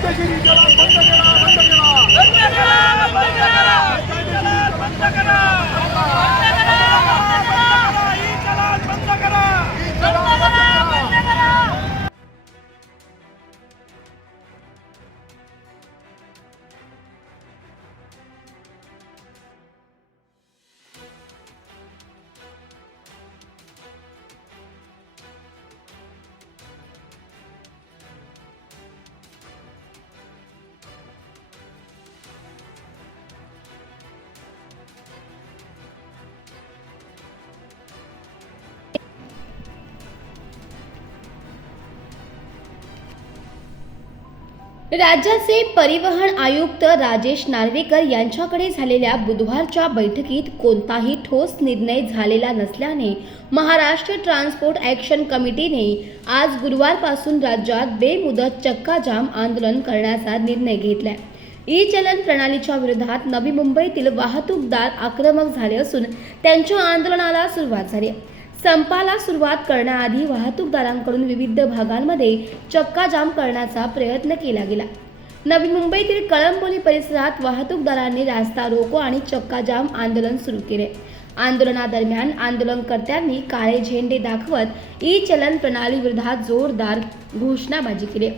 बेकायदेशीर चलन बंद करा, बंद करा, बंद करा, बंद करा, चलन बंद करा, बंद करा, ही चलन बंद करा, बंद करा, बंद करा। राज्याचे परिवहन आयुक्त राजेश नार्वेकर यांच्याकडे झालेल्या बुधवारच्या बैठकीत कोणताही ठोस निर्णय झालेला नसल्याने महाराष्ट्र ट्रान्सपोर्ट ॲक्शन कमिटीने आज गुरुवारपासून राज्यात बेमुदत चक्काजाम आंदोलन करण्याचा निर्णय घेतलाय। ई चलन प्रणालीच्या विरोधात नवी मुंबईतील वाहतूकदार आक्रमक झाले असून त्यांच्या आंदोलनाला सुरुवात झाली। संपाला सुरुवात करण्याआधी वाहतूकदारांकडून विविध भागांमध्ये चक्काजाम करण्याचा प्रयत्न केला गेला। नवी मुंबईतील कळंबोली परिसरात वाहतूकदारांनी रास्ता रोको आणि चक्काजाम आंदोलन सुरू केले। आंदोलनादरम्यान आंदोलनकर्त्यांनी काळे झेंडे दाखवत ई चलन प्रणाली विरोधात जोरदार घोषणाबाजी केली।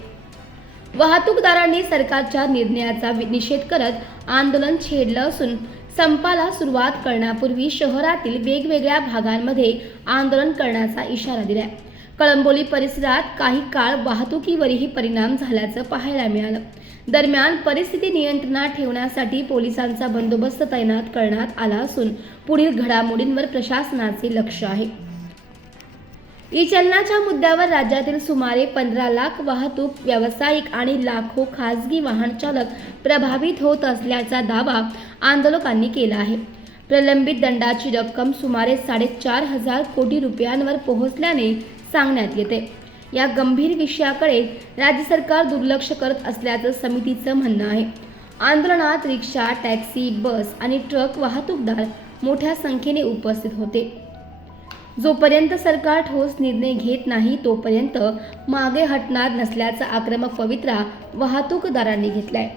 वाहतूकदारांनी सरकारच्या निर्णयाचा निषेध करत आंदोलन छेडलं असून संपाला सुरुवात करण्यापूर्वी शहरातील वेगवेगळ्या भागांमध्ये आंदोलन करण्याचा इशारा दिलाय। कळंबोली परिसरात काही काळ वाहतुकीवरही परिणाम झाल्याचं पाहायला मिळालं। दरम्यान परिस्थिती नियंत्रणात ठेवण्यासाठी पोलिसांचा बंदोबस्त तैनात करण्यात आला असून पुढील घडामोडींवर प्रशासनाचे लक्ष आहे। ई चलनाच्या मुद्द्यावर राज्यातील सुमारे 15 लाख वाहतूक व्यावसायिक आणि लाखो खासगी वाहन चालक प्रभावित होत असल्याचा दावा आंदोलकांनी केला आहे। प्रलंबित दंडाची रक्कम सुमारे 4.5 कोटी रुपयांवर पोहोचल्याने सांगण्यात येते। या गंभीर विषयाकडे राज्य सरकार दुर्लक्ष करत असल्याचं समितीचं म्हणणं आहे। आंदोलनात रिक्षा, टॅक्सी, बस आणि ट्रक वाहतूकदार मोठ्या संख्येने उपस्थित होते। जोपर्यंत सरकार ठोस निर्णय घेत नाही तोपर्यंत मागे हटणार नसल्याचा आक्रमक पवित्रा वाहतूकदारांनी घेतलाय।